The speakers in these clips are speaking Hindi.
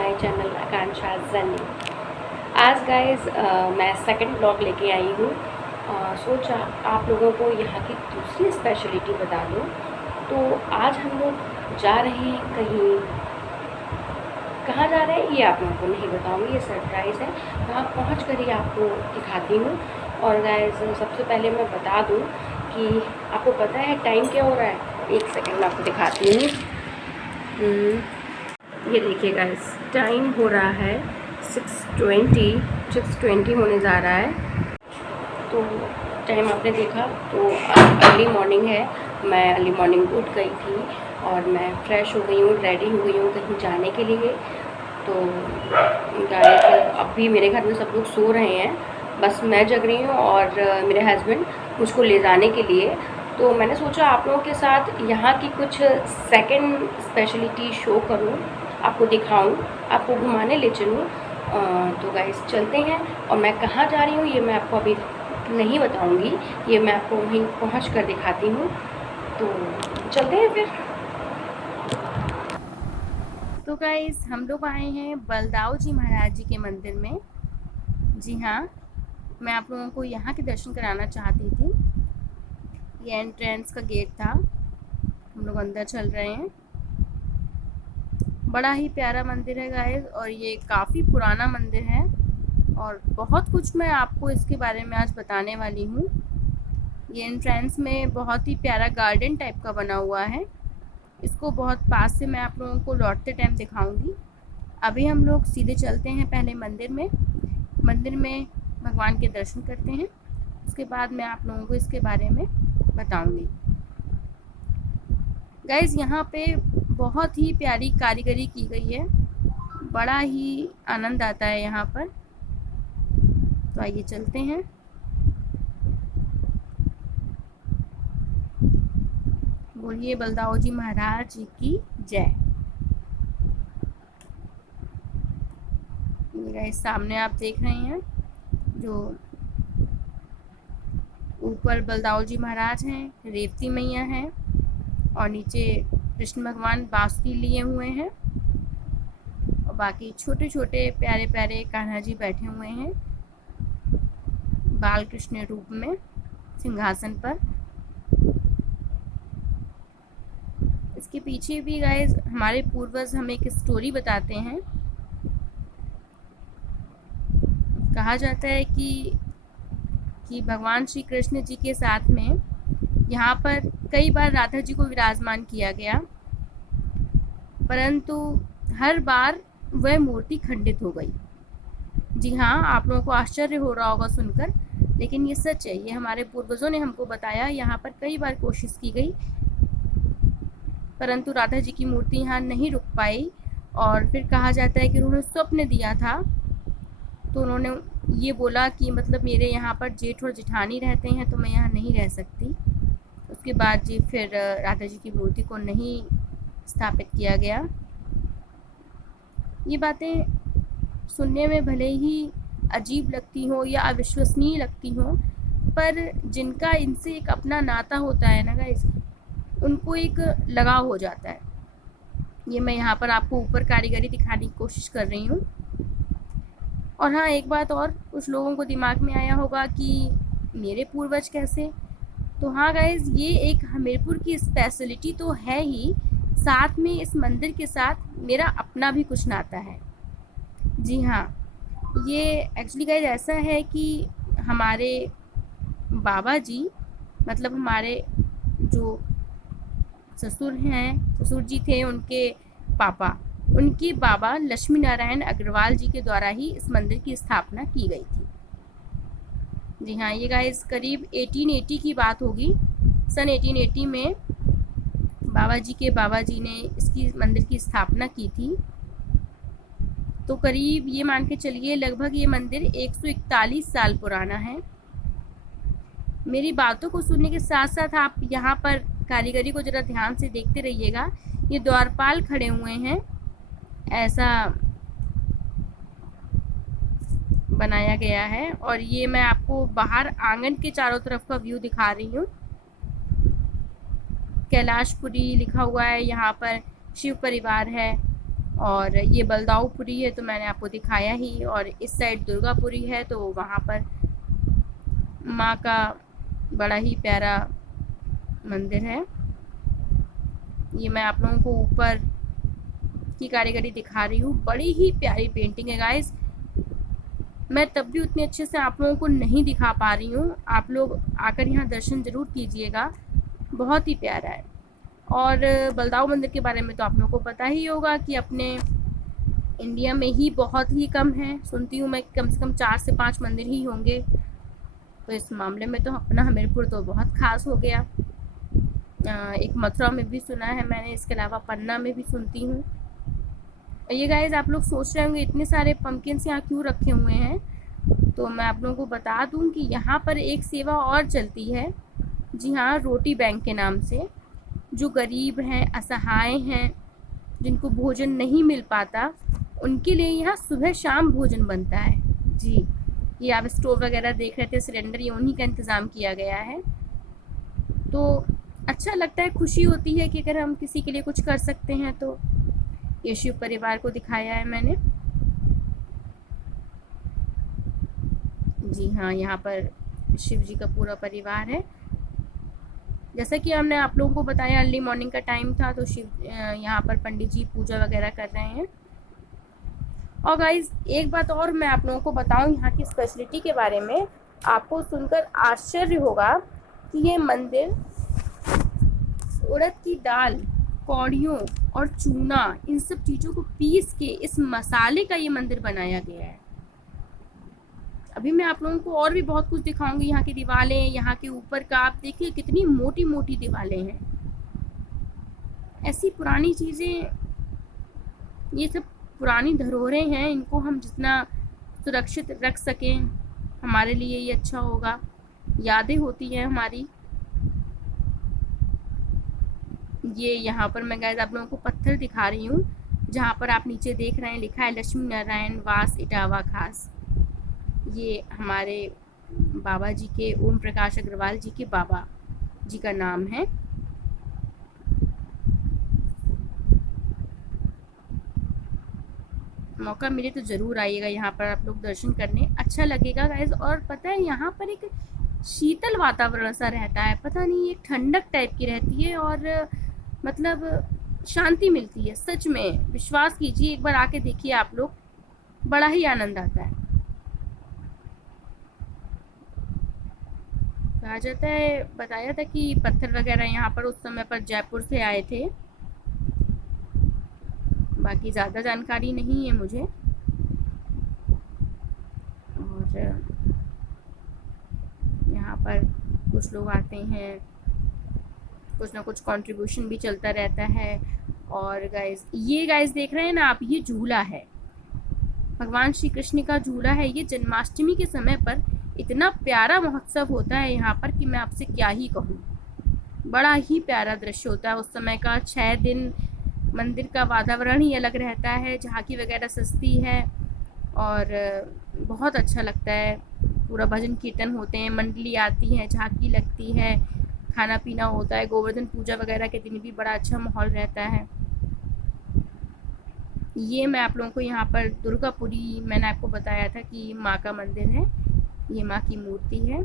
माय चैनल आकांक्षा जनी। आज गाइस मैं सेकंड ब्लॉग लेके आई हूँ। सोचा आप लोगों को यहाँ की दूसरी स्पेशलिटी बता दूँ। तो आज हम लोग जा रहे हैं कहीं, कहाँ जा रहे हैं ये आप लोगों को नहीं बताऊँगी, ये सरप्राइज़ है। वहाँ पहुँच कर ही आपको दिखाती हूँ। और गाइस सबसे पहले मैं बता दूँ कि आपको पता है टाइम क्या हो रहा है। एक सेकंड में आपको दिखाती हूँ। ये देखिए गाइस, टाइम हो रहा है 6:20 होने जा रहा है। तो टाइम आपने देखा, तो अर्ली मॉर्निंग है। मैं अर्ली मॉर्निंग उठ गई थी और मैं फ्रेश हो गई हूँ, रेडी हो गई हूँ कहीं जाने के लिए। तो गाइस अभी मेरे घर में सब लोग सो रहे हैं, बस मैं जग रही हूँ और मेरे हस्बैंड मुझको ले जाने के लिए। तो मैंने सोचा आप लोगों के साथ यहाँ की कुछ सेकंड स्पेशलिटी शो करूँ, आपको दिखाऊं, आपको घुमाने ले चलूँ। तो गाइस चलते हैं। और मैं कहाँ जा रही हूँ ये मैं आपको अभी नहीं बताऊंगी, ये मैं आपको वहीं पहुँच कर दिखाती हूँ। तो चलते हैं फिर। तो गाइस हम लोग आए हैं बलदाऊ जी महाराज जी के मंदिर में। जी हाँ, मैं आप लोगों को यहाँ के दर्शन कराना चाहती थी। ये एंट्रेंस का गेट था, हम लोग अंदर चल रहे हैं। बड़ा ही प्यारा मंदिर है गाइस, और ये काफ़ी पुराना मंदिर है और बहुत कुछ मैं आपको इसके बारे में आज बताने वाली हूँ। ये एंट्रेंस में बहुत ही प्यारा गार्डन टाइप का बना हुआ है। इसको बहुत पास से मैं आप लोगों को लौटते टाइम दिखाऊंगी। अभी हम लोग सीधे चलते हैं पहले मंदिर में भगवान के दर्शन करते हैं। उसके बाद मैं आप लोगों को इसके बारे में बताऊंगी। गाइस यहाँ पे बहुत ही प्यारी कारीगरी की गई है, बड़ा ही आनंद आता है यहाँ पर। तो आइए चलते हैं। बोलिए बलदाऊ जी महाराज जी की जय। गाइस सामने आप देख रहे हैं, जो ऊपर बलदाऊ जी महाराज हैं, रेवती मैया हैं और नीचे कृष्ण भगवान बांसुरी लिए हुए हैं और बाकी छोटे छोटे प्यारे प्यारे कान्हा जी बैठे हुए हैं बाल कृष्ण रूप में सिंहासन पर। इसके पीछे भी गाइस हमारे पूर्वज हमें एक स्टोरी बताते हैं। कहा जाता है कि भगवान श्री कृष्ण जी के साथ में यहाँ पर कई बार राधा जी को विराजमान किया गया, परंतु हर बार वह मूर्ति खंडित हो गई। जी हाँ, आप लोगों को आश्चर्य हो रहा होगा सुनकर, लेकिन ये सच है। ये हमारे पूर्वजों ने हमको बताया। यहाँ पर कई बार कोशिश की गई, परंतु राधा जी की मूर्ति यहाँ नहीं रुक पाई। और फिर कहा जाता है कि उन्होंने स्वप्न दिया था, तो उन्होंने ये बोला कि मतलब मेरे यहाँ पर जेठ और जेठानी रहते हैं, तो मैं यहाँ नहीं रह सकती। उसके बाद जी फिर राधा जी की मूर्ति को नहीं स्थापित किया गया। ये बातें सुनने में भले ही अजीब लगती हो या अविश्वसनीय लगती हो, पर जिनका इनसे एक अपना नाता होता है ना गाइस, उनको एक लगाव हो जाता है। ये मैं यहाँ पर आपको ऊपर कारीगरी दिखाने की कोशिश कर रही हूँ। और हाँ, एक बात और, कुछ लोगों को दिमाग में आया होगा कि मेरे पूर्वज कैसे। तो हाँ गाइज, ये एक हमीरपुर की स्पेशलिटी तो है ही, साथ में इस मंदिर के साथ मेरा अपना भी कुछ नाता है। जी हाँ, ये एक्चुअली गाइज ऐसा है कि हमारे बाबा जी, मतलब हमारे जो ससुर जी थे, उनके पापा, उनके बाबा लक्ष्मी नारायण अग्रवाल जी के द्वारा ही इस मंदिर की स्थापना की गई थी। जी हाँ, ये गाइस करीब 1880 की बात होगी। सन 1880 में बाबा जी ने इसकी मंदिर की स्थापना की थी। तो करीब ये मान के चलिए लगभग ये मंदिर 141 साल पुराना है। मेरी बातों को सुनने के साथ साथ आप यहाँ पर कारीगरी को ज़रा ध्यान से देखते रहिएगा। ये द्वारपाल खड़े हुए हैं, ऐसा बनाया गया है। और ये मैं आपको बाहर आंगन के चारों तरफ का व्यू दिखा रही हूँ। कैलाशपुरी लिखा हुआ है, यहाँ पर शिव परिवार है और ये बलदाऊपुरी है तो मैंने आपको दिखाया ही, और इस साइड दुर्गापुरी है तो वहाँ पर माँ का बड़ा ही प्यारा मंदिर है। ये मैं आप लोगों को ऊपर की कारीगरी दिखा रही हूँ, बड़ी ही प्यारी पेंटिंग है गाइस। मैं तब भी उतने अच्छे से आप लोगों को नहीं दिखा पा रही हूँ, आप लोग आकर यहाँ दर्शन ज़रूर कीजिएगा, बहुत ही प्यारा है। और बलदाऊ मंदिर के बारे में तो आप लोगों को पता ही होगा कि अपने इंडिया में ही बहुत ही कम है, सुनती हूँ मैं कम से कम 4 से 5 मंदिर ही होंगे, तो इस मामले में तो अपना हमीरपुर तो बहुत खास हो गया। एक मथुरा में भी सुना है मैंने, इसके अलावा पन्ना में भी सुनती हूँ। ये गाइस आप लोग सोच रहे होंगे इतने सारे पम्पकिन्स यहाँ क्यों रखे हुए हैं, तो मैं आप लोगों को बता दूं कि यहाँ पर एक सेवा और चलती है, जी हाँ, रोटी बैंक के नाम से। जो गरीब हैं, असहाय हैं, जिनको भोजन नहीं मिल पाता, उनके लिए यहाँ सुबह शाम भोजन बनता है। जी, ये आप स्टोव वगैरह देख रहे थे, सिलेंडर, ये उन्हीं का इंतज़ाम किया गया है। तो अच्छा लगता है, खुशी होती है कि अगर हम किसी के लिए कुछ कर सकते हैं। तो ये शिव परिवार को दिखाया है मैंने। जी हाँ, यहाँ पर शिव जी का पूरा परिवार है। जैसा कि हमने आप लोगों को बताया, अर्ली मॉर्निंग का टाइम था, तो शिव यहाँ पर पंडित जी पूजा वगैरह कर रहे हैं। और गाइज एक बात और मैं आप लोगों को बताऊँ यहाँ की स्पेशलिटी के बारे में, आपको सुनकर आश्चर्य होगा कि ये मंदिर उड़द की दाल, कौड़ियों और चूना, इन सब चीज़ों को पीस के इस मसाले का ये मंदिर बनाया गया है। अभी मैं आप लोगों को और भी बहुत कुछ दिखाऊंगी। यहाँ की दीवारें, यहाँ के ऊपर का आप देखिए कितनी मोटी मोटी दीवारें हैं। ऐसी पुरानी चीज़ें, ये सब पुरानी धरोहरें हैं, इनको हम जितना सुरक्षित रख सकें हमारे लिए ये अच्छा होगा, यादें होती हैं हमारी। ये यहाँ पर मैं गाइस आप लोगों को पत्थर दिखा रही हूँ, जहाँ पर आप नीचे देख रहे हैं लिखा है लक्ष्मी नारायण वास इटावा खास। ये हमारे बाबा जी के, ओम प्रकाश अग्रवाल जी के बाबा जी का नाम है। मौका मिले तो ज़रूर आइएगा यहाँ पर आप लोग दर्शन करने, अच्छा लगेगा गाइस। और पता है यहाँ पर एक शीतल वातावरण सा रहता है, पता नहीं, एक ठंडक टाइप की रहती है, और मतलब शांति मिलती है। सच में विश्वास कीजिए, एक बार आके देखिए आप लोग, बड़ा ही आनंद आता है। कहा जाता है, बताया था कि पत्थर वगैरह यहाँ पर उस समय पर जयपुर से आए थे, बाकी ज़्यादा जानकारी नहीं है मुझे। और यहाँ पर कुछ लोग आते हैं, कुछ ना कुछ कंट्रीब्यूशन भी चलता रहता है। और गाइस ये गाइस देख रहे हैं ना आप, ये झूला है, भगवान श्री कृष्ण का झूला है। ये जन्माष्टमी के समय पर इतना प्यारा महोत्सव होता है यहाँ पर कि मैं आपसे क्या ही कहूँ, बड़ा ही प्यारा दृश्य होता है उस समय का। 6 दिन मंदिर का वातावरण ही अलग रहता है, झांकी वगैरह सजती है और बहुत अच्छा लगता है। पूरा भजन कीर्तन होते हैं, मंडली आती है, झांकी लगती है, खाना पीना होता है। गोवर्धन पूजा वगैरह के दिन भी बड़ा अच्छा माहौल रहता है। ये मैं आप लोगों को यहाँ पर दुर्गापुरी, मैंने आपको बताया था कि माँ का मंदिर है, ये माँ की मूर्ति है।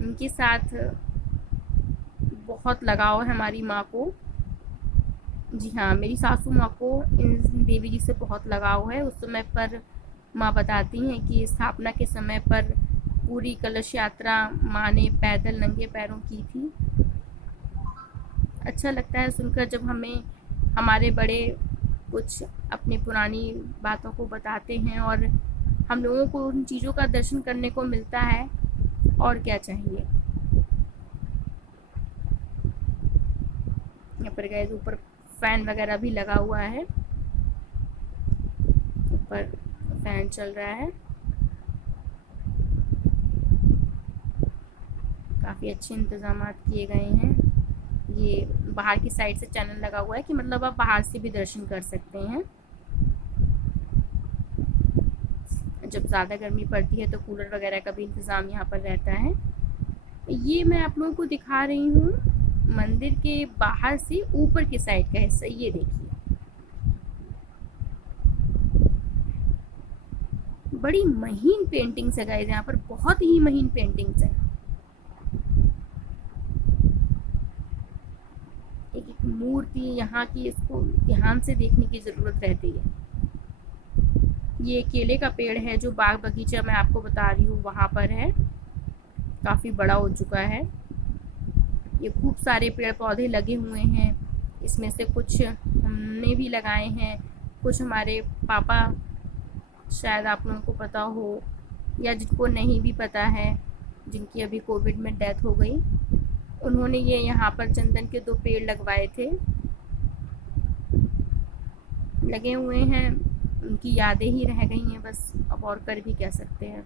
इनके साथ बहुत लगाव है हमारी माँ को। जी हाँ, मेरी सासू माँ को इन देवी जी से बहुत लगाव है। उस समय पर माँ बताती हैं कि स्थापना के समय पर पूरी कलश यात्रा माँ ने पैदल नंगे पैरों की थी। अच्छा लगता है सुनकर जब हमें हमारे बड़े कुछ अपनी पुरानी बातों को बताते हैं और हम लोगों को उन चीज़ों का दर्शन करने को मिलता है, और क्या चाहिए। यहाँ पर गए ऊपर फैन वगैरह भी लगा हुआ है, ऊपर फैन चल रहा है, काफ़ी अच्छे इंतज़ाम किए गए हैं। ये बाहर की साइड से चैनल लगा हुआ है कि मतलब आप बाहर से भी दर्शन कर सकते हैं। जब ज़्यादा गर्मी पड़ती है तो कूलर वगैरह का भी इंतज़ाम यहाँ पर रहता है। ये मैं आप लोगों को दिखा रही हूँ मंदिर के बाहर से ऊपर की साइड का हिस्सा। ये देखिए, बड़ी महीन पेंटिंग्स है गाइस, यहाँ पर बहुत ही महीन पेंटिंग्स है। एक एक मूर्ति यहाँ की, इसको ध्यान से देखने की ज़रूरत रहती है। ये केले का पेड़ है जो बाग बगीचा मैं आपको बता रही हूँ वहाँ पर है, काफ़ी बड़ा हो चुका है। ये खूब सारे पेड़ पौधे लगे हुए हैं, इसमें से कुछ हमने भी लगाए हैं, कुछ हमारे पापा, शायद आप लोगों को पता हो, या जिनको नहीं भी पता है, जिनकी अभी कोविड में डेथ हो गई, उन्होंने ये यहाँ पर चंदन के 2 पेड़ लगवाए थे, लगे हुए हैं। उनकी यादें ही रह गई हैं बस, अब और कर भी क्या सकते हैं।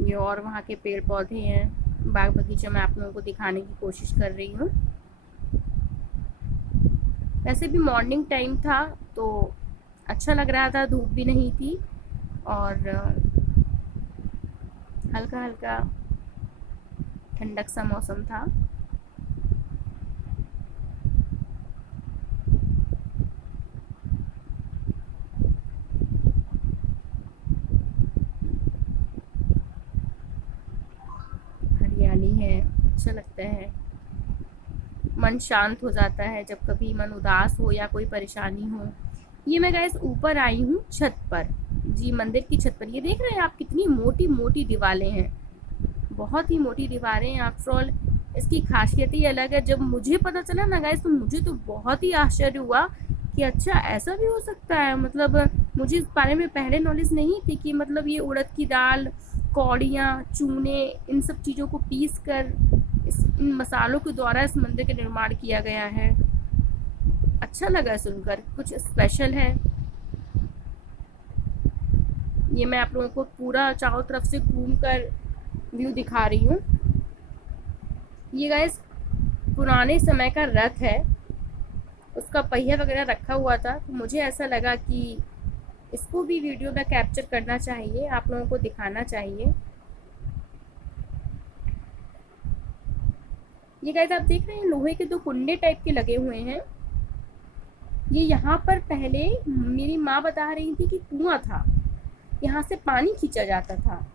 ये और वहाँ के पेड़ पौधे हैं, बाग बगीचा मैं आप लोगों को दिखाने की कोशिश कर रही हूँ। वैसे भी मॉर्निंग टाइम था तो अच्छा लग रहा था, धूप भी नहीं थी और हल्का हल्का ठंडक सा मौसम था। हरियाली है, अच्छा लगता है, मन शांत हो जाता है जब कभी मन उदास हो या कोई परेशानी हो। ये मैं गाइस ऊपर आई हूँ छत पर, जी मंदिर की छत पर। ये देख रहे हैं आप कितनी मोटी मोटी दीवारें हैं, बहुत ही मोटी दीवारें। आफ्टर ऑल इसकी खासियत ही अलग है। जब मुझे पता चला ना गाइस, तो मुझे तो बहुत ही आश्चर्य हुआ कि अच्छा ऐसा भी हो सकता है। मतलब मुझे इस बारे में पहले नॉलेज नहीं थी कि मतलब ये उड़द की दाल, कौड़ियाँ, चूने, इन सब चीज़ों को पीस कर इन मसालों के द्वारा इस मंदिर का निर्माण किया गया है। अच्छा लगा सुनकर, कुछ स्पेशल है। ये मैं आप लोगों को पूरा चारों तरफ से घूम कर व्यू दिखा रही हूँ। ये गाइस पुराने समय का रथ है, उसका पहिया वगैरह रखा हुआ था, तो मुझे ऐसा लगा कि इसको भी वीडियो में कैप्चर करना चाहिए, आप लोगों को दिखाना चाहिए। ये गाइस आप देख रहे हैं लोहे के 2 कुंडे टाइप के लगे हुए हैं। ये यहाँ पर पहले मेरी माँ बता रही थी कि कुआं था, यहाँ से पानी खींचा जाता था।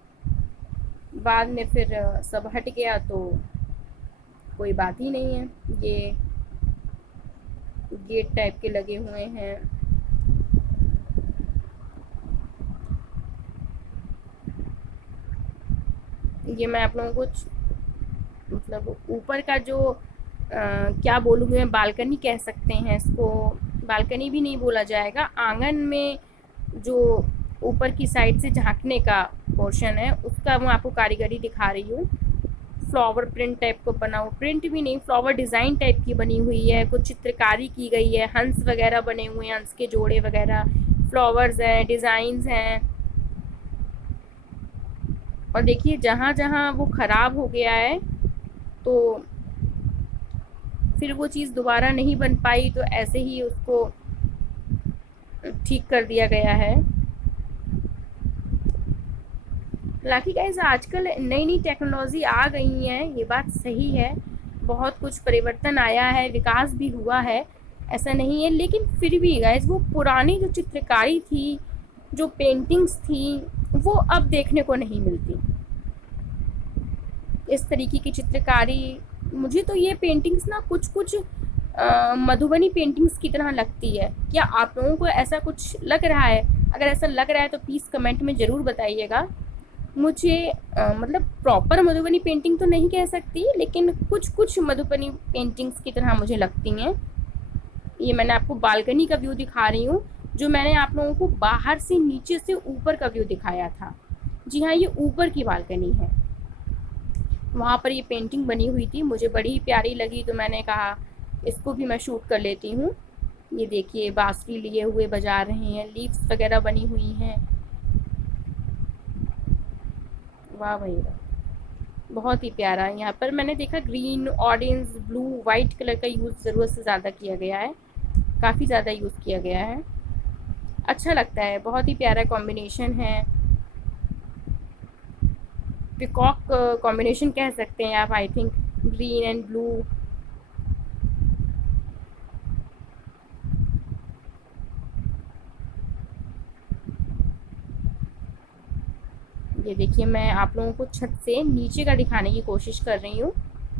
बाद में फिर सब हट गया तो कोई बात ही नहीं है। ये गेट टाइप के लगे हुए हैं। ये मैं आप लोगों को मतलब ऊपर का जो क्या बोलूँगी मैं, बालकनी कह सकते हैं इसको, बालकनी भी नहीं बोला जाएगा, आंगन में जो ऊपर की साइड से झांकने का पोर्शन है, उसका मैं आपको कारीगरी दिखा रही हूँ। फ्लावर प्रिंट टाइप को बना हुआ, प्रिंट भी नहीं, फ्लावर डिज़ाइन टाइप की बनी हुई है, कुछ चित्रकारी की गई है, हंस वगैरह बने हुए हैं, हंस के जोड़े वगैरह, फ्लावर्स हैं, डिज़ाइंस हैं। और देखिए जहाँ जहाँ वो ख़राब हो गया है तो फिर वो चीज़ दोबारा नहीं बन पाई, तो ऐसे ही उसको ठीक कर दिया गया है। हालाँकि गाइस आजकल नई नई टेक्नोलॉजी आ गई हैं, ये बात सही है, बहुत कुछ परिवर्तन आया है, विकास भी हुआ है, ऐसा नहीं है, लेकिन फिर भी गाइस वो पुरानी जो चित्रकारी थी, जो पेंटिंग्स थी, वो अब देखने को नहीं मिलती। इस तरीके की चित्रकारी, मुझे तो ये पेंटिंग्स ना कुछ कुछ मधुबनी पेंटिंग्स की तरह लगती है। क्या आप लोगों को ऐसा कुछ लग रहा है? अगर ऐसा लग रहा है तो प्लीज़ कमेंट में ज़रूर बताइएगा। मुझे मतलब प्रॉपर मधुबनी पेंटिंग तो नहीं कह सकती, लेकिन कुछ कुछ मधुबनी पेंटिंग्स की तरह मुझे लगती हैं। ये मैंने आपको बालकनी का व्यू दिखा रही हूँ, जो मैंने आप लोगों को बाहर से नीचे से ऊपर का व्यू दिखाया था। जी हाँ, ये ऊपर की बालकनी है, वहाँ पर ये पेंटिंग बनी हुई थी, मुझे बड़ी ही प्यारी लगी, तो मैंने कहा इसको भी मैं शूट कर लेती हूँ। ये देखिए बांसुरी लिए हुए बजा रहे हैं, लीव्स वगैरह बनी हुई हैं। वाह भाई वाह, बहुत ही प्यारा। यहाँ पर मैंने देखा green, orange, blue, white colour का यूज़ ज़रूरत से ज़्यादा किया गया है, काफ़ी ज़्यादा यूज़ किया गया है। अच्छा लगता है, बहुत ही प्यारा कॉम्बिनेशन है। पिकॉक कॉम्बिनेशन कह सकते हैं आप, I think green and blue. ये देखिए, मैं आप लोगों को छत से नीचे का दिखाने की कोशिश कर रही हूँ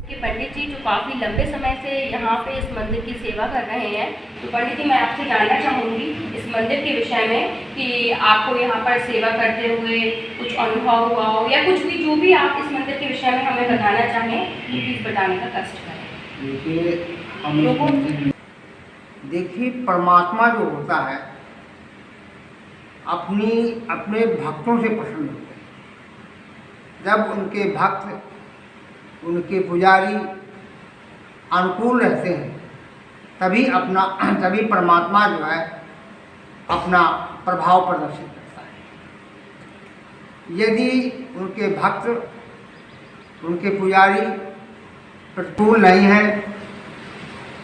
कि पंडित जी जो काफ़ी लंबे समय से यहाँ पे इस मंदिर की सेवा कर रहे हैं। तो पंडित जी, मैं आपसे जानना चाहूँगी इस मंदिर के विषय में कि आपको यहाँ पर सेवा करते हुए कुछ अनुभव हुआ हो, या कुछ भी जो भी आप इस मंदिर के विषय में हमें बताना चाहें तो प्लीज़ बताने का कष्ट करें। देखिए, परमात्मा जो होता है अपने भक्तों से प्रसन्न होते हैं। जब उनके भक्त, उनके पुजारी अनुकूल रहते हैं, तभी परमात्मा जो है अपना प्रभाव प्रदर्शित करता है। यदि उनके भक्त, उनके पुजारी प्रतिकूल नहीं हैं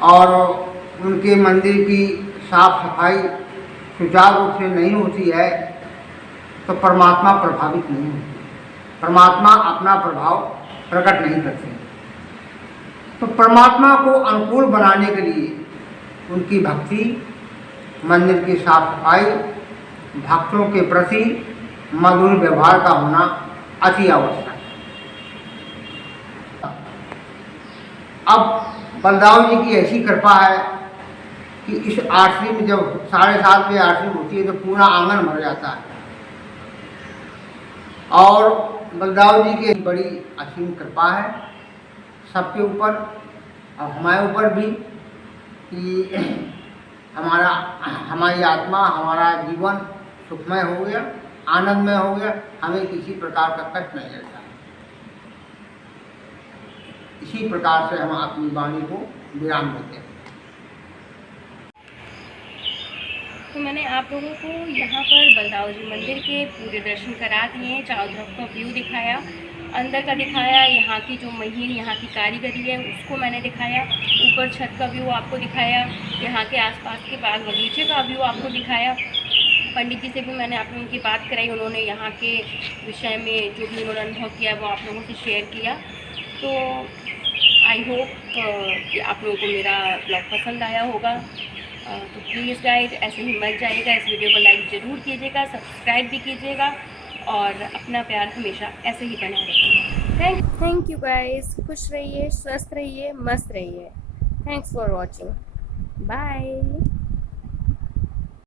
और उनके मंदिर की साफ सफाई सुचारू रूप से नहीं होती है, तो परमात्मा प्रभावित नहीं होती, परमात्मा अपना प्रभाव प्रकट नहीं करते। तो परमात्मा को अनुकूल बनाने के लिए उनकी भक्ति, मंदिर की साफ सफाई, भक्तों के प्रति मधुर व्यवहार का होना अति आवश्यक है। अब बलदाऊ जी की ऐसी कृपा है कि इस आरती में जब 7:30 बजे आरती होती है तो पूरा आंगन भर जाता है। और बलदाऊ जी की बड़ी असीम कृपा है सबके ऊपर और हमारे ऊपर भी कि हमारी आत्मा, हमारा जीवन सुखमय हो गया, आनंदमय हो गया, हमें किसी प्रकार का कष्ट नहीं रहता। इसी प्रकार से हम अपनी वाणी को विराम देते हैं। तो मैंने आप लोगों को यहाँ पर बलदाऊ जी मंदिर के पूरे दर्शन करा दिए, चारों तरफ का व्यू दिखाया, अंदर का दिखाया, यहाँ की जो महीन यहाँ की कारीगरी है उसको मैंने दिखाया, ऊपर छत का व्यू आपको दिखाया, यहाँ के आसपास के बाग बगीचे का व्यू आपको दिखाया। पंडित जी से भी मैंने आप लोगों की बात कराई, उन्होंने यहाँ के विषय में जो भी उन्होंने अनुभव किया वो आप लोगों से शेयर किया। तो आई होप कि आप लोगों को मेरा ब्लॉग पसंद आया होगा। तो प्लीज़ गाइज ऐसे ही मत जाइएगा, इस वीडियो को लाइक ज़रूर कीजिएगा, सब्सक्राइब भी कीजिएगा और अपना प्यार हमेशा ऐसे ही बना रखिएगा। थैंक यू गाइज, खुश रहिए, स्वस्थ रहिए, मस्त रहिए। Thanks for watching, bye.